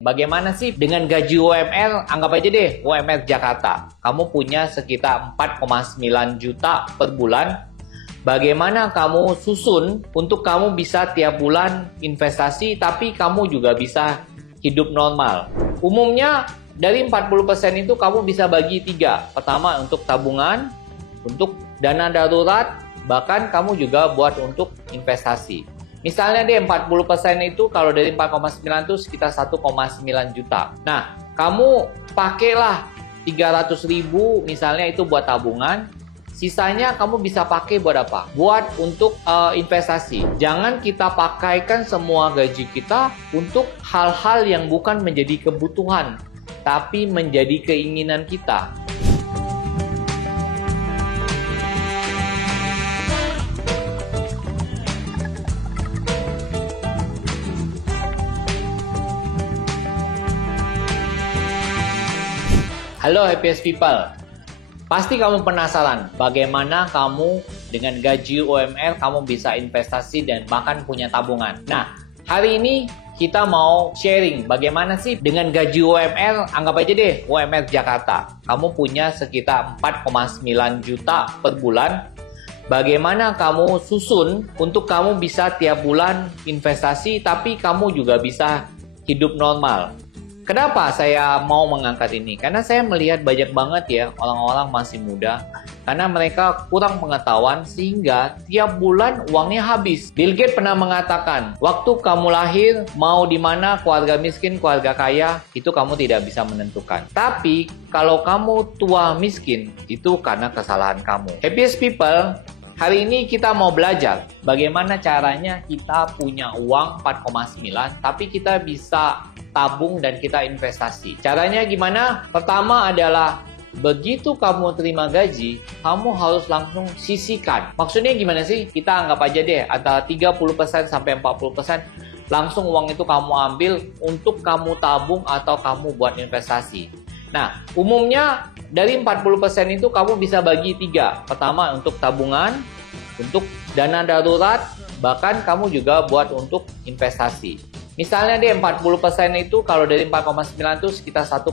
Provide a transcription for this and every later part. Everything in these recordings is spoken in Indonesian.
Bagaimana sih dengan gaji UMR? Anggap aja deh UMR Jakarta. Kamu punya sekitar 4,9 juta per bulan. Bagaimana kamu susun untuk kamu bisa tiap bulan investasi tapi kamu juga bisa hidup normal? Umumnya dari 40% itu kamu bisa bagi 3. Pertama untuk tabungan, untuk dana darurat, bahkan kamu juga buat untuk investasi. Misalnya deh 40% itu kalau dari 4,9 itu sekitar 1,9 juta. Nah, kamu pakailah 300.000 misalnya itu buat tabungan. Sisanya kamu bisa pakai buat apa? Buat untuk investasi. Jangan kita pakaikan semua gaji kita untuk hal-hal yang bukan menjadi kebutuhan, tapi menjadi keinginan kita. Halo happiest people, pasti kamu penasaran bagaimana kamu dengan gaji UMR kamu bisa investasi dan bahkan punya tabungan. Nah, hari ini kita mau sharing bagaimana sih dengan gaji UMR, anggap aja deh UMR Jakarta. Kamu punya sekitar 4,9 juta per bulan. Bagaimana kamu susun untuk kamu bisa tiap bulan investasi tapi kamu juga bisa hidup normal. Kenapa saya mau mengangkat ini? Karena saya melihat banyak banget ya orang-orang masih muda. Karena mereka kurang pengetahuan sehingga tiap bulan uangnya habis. Bill Gates pernah mengatakan, waktu kamu lahir, mau di mana keluarga miskin, keluarga kaya, itu kamu tidak bisa menentukan. Tapi kalau kamu tua miskin, itu karena kesalahan kamu. Happiest people, hari ini kita mau belajar bagaimana caranya kita punya uang 4,9 tapi kita bisa tabung dan kita investasi. Caranya gimana? Pertama adalah begitu kamu terima gaji, kamu harus langsung sisihkan. Maksudnya gimana sih? Kita anggap aja deh antara 30% sampai 40% langsung uang itu kamu ambil untuk kamu tabung atau kamu buat investasi. Nah, umumnya dari 40% itu kamu bisa bagi 3. Pertama untuk tabungan, untuk dana darurat, bahkan kamu juga buat untuk investasi. Misalnya deh 40% itu kalau dari 4,9 itu sekitar 1,9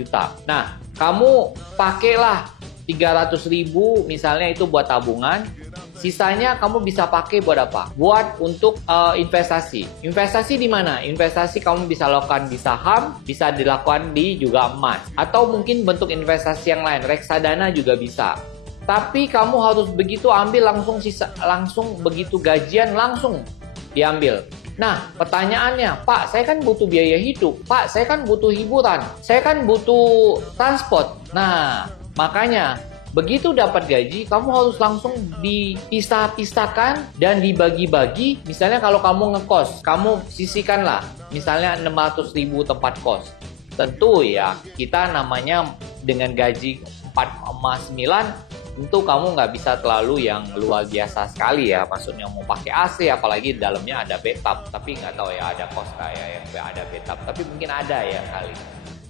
juta. Nah, kamu pakailah 300.000 misalnya itu buat tabungan. Sisanya kamu bisa pakai buat apa? Buat untuk investasi. Investasi di mana? Investasi kamu bisa lakukan di saham, bisa dilakukan di juga emas. Atau mungkin bentuk investasi yang lain, reksadana juga bisa. Tapi kamu harus begitu ambil langsung begitu gajian langsung diambil. Nah, pertanyaannya, Pak, saya kan butuh biaya hidup. Pak, saya kan butuh hiburan. Saya kan butuh transport. Nah, makanya begitu dapat gaji, kamu harus langsung dipisah-pisahkan dan dibagi-bagi. Misalnya kalau kamu ngekos, kamu sisihkanlah. Misalnya 600.000 tempat kos. Tentu ya, kita namanya dengan gaji 4,9, tentu kamu nggak bisa terlalu yang luar biasa sekali ya. Maksudnya mau pakai AC, apalagi di dalamnya ada bathtub. Tapi nggak tahu ya ada kos kayak yang ada bathtub. Tapi mungkin ada ya kali.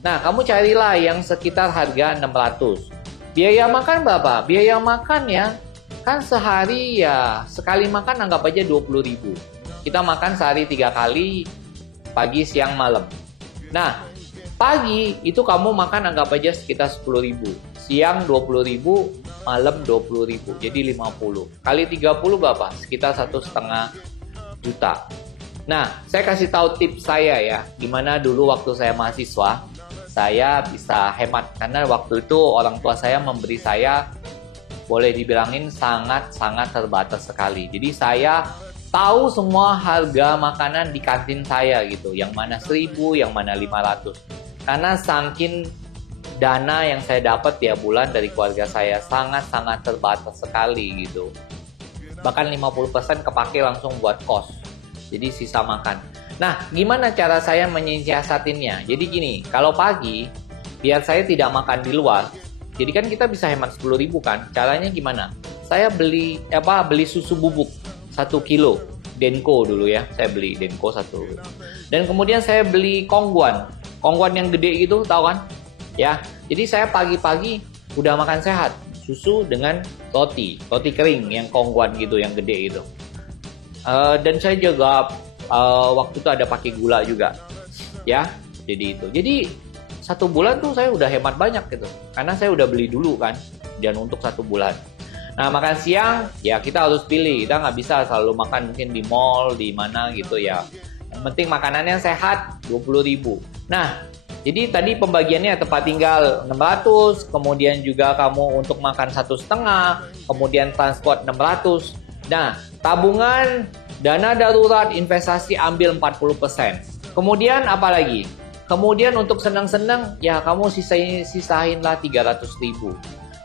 Nah, kamu carilah yang sekitar harga 600. Biaya makan berapa? Biaya makan ya, kan sehari ya, sekali makan anggap aja 20.000. Kita makan sehari 3 kali, pagi, siang, malam. Nah, pagi itu kamu makan anggap aja sekitar 10.000. Siang 20.000, malam 20.000, jadi 50. Kali 30 berapa? Sekitar 1,5 juta. Nah, saya kasih tahu tips saya ya, gimana dulu waktu saya mahasiswa, saya bisa hemat. Karena waktu itu orang tua saya memberi saya, boleh dibilangin sangat-sangat terbatas sekali. Jadi saya tahu semua harga makanan di kantin saya gitu, yang mana 1.000, yang mana 500. Karena saking dana yang saya dapat tiap bulan dari keluarga saya sangat-sangat terbatas sekali gitu. Bahkan 50% kepake langsung buat kos. Jadi sisa makan. Nah, gimana cara saya menyiasatinya? Jadi gini, kalau pagi biar saya tidak makan di luar. Jadi kan kita bisa hemat 10.000 kan? Caranya gimana? Saya beli susu bubuk 1 kilo. Denko dulu ya. Saya beli Denko 1. Dan kemudian saya beli Kongguan. Kongguan yang gede gitu, tahu kan? Ya, jadi saya pagi-pagi udah makan sehat, susu dengan roti kering yang Kongguan gitu, yang gede gitu. Dan saya juga waktu itu ada pakai gula juga, ya. Jadi itu. Jadi 1 bulan tuh saya udah hemat banyak gitu. Karena saya udah beli dulu kan. Dan untuk 1 bulan. Nah, makan siang ya kita harus pilih. Kita nggak bisa selalu makan mungkin di mall, di mana gitu ya. Yang penting makanannya sehat, 20.000. Nah, jadi tadi pembagiannya tempat tinggal 600, kemudian juga kamu untuk makan 1,5, kemudian transport 600. Nah, tabungan, dana darurat, investasi ambil 40%. Kemudian apa lagi? Kemudian untuk senang-senang, ya kamu sisainlah 300.000.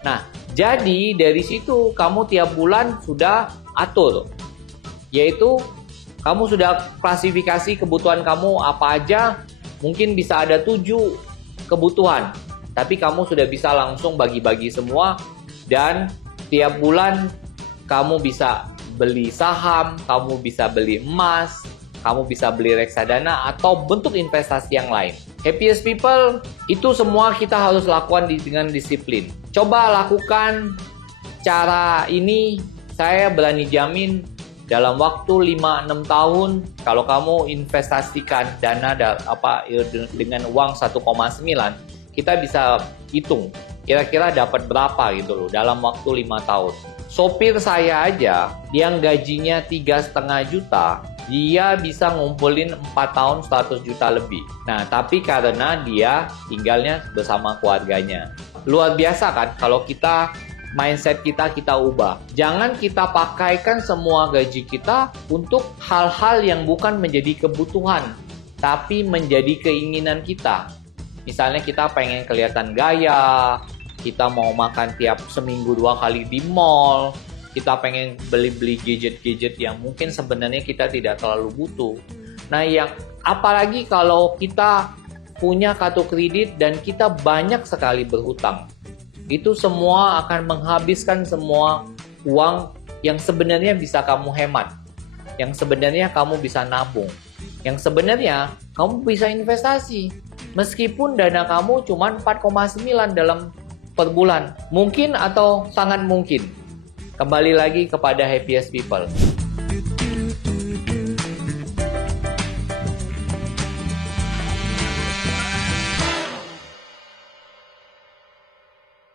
Nah, jadi dari situ kamu tiap bulan sudah atur. Yaitu kamu sudah klasifikasi kebutuhan kamu apa aja. Mungkin bisa ada 7 kebutuhan. Tapi kamu sudah bisa langsung bagi-bagi semua. Dan tiap bulan kamu bisa beli saham, kamu bisa beli emas, kamu bisa beli reksadana atau bentuk investasi yang lain. Happiest People, itu semua kita harus lakukan dengan disiplin. Coba lakukan cara ini, saya berani jamin dalam waktu 5-6 tahun, kalau kamu investasikan dana dengan uang 1,9, kita bisa hitung kira-kira dapat berapa gitu loh dalam waktu 5 tahun. Sopir saya aja yang gajinya 3,5 juta, dia bisa ngumpulin 4 tahun 100 juta lebih. Nah, tapi karena dia tinggalnya bersama keluarganya. Luar biasa kan kalau kita mindset kita ubah. Jangan kita pakaikan semua gaji kita untuk hal-hal yang bukan menjadi kebutuhan, tapi menjadi keinginan kita. Misalnya kita pengen kelihatan gaya, kita mau makan tiap seminggu 2 kali di mall, kita pengen beli-beli gadget-gadget yang mungkin sebenarnya kita tidak terlalu butuh. Nah, yang apalagi kalau kita punya kartu kredit dan kita banyak sekali berhutang. Itu semua akan menghabiskan semua uang yang sebenarnya bisa kamu hemat, yang sebenarnya kamu bisa nabung, yang sebenarnya kamu bisa investasi. Meskipun dana kamu cuma 4,9 per bulan, mungkin atau sangat mungkin. Kembali lagi kepada Happiest People.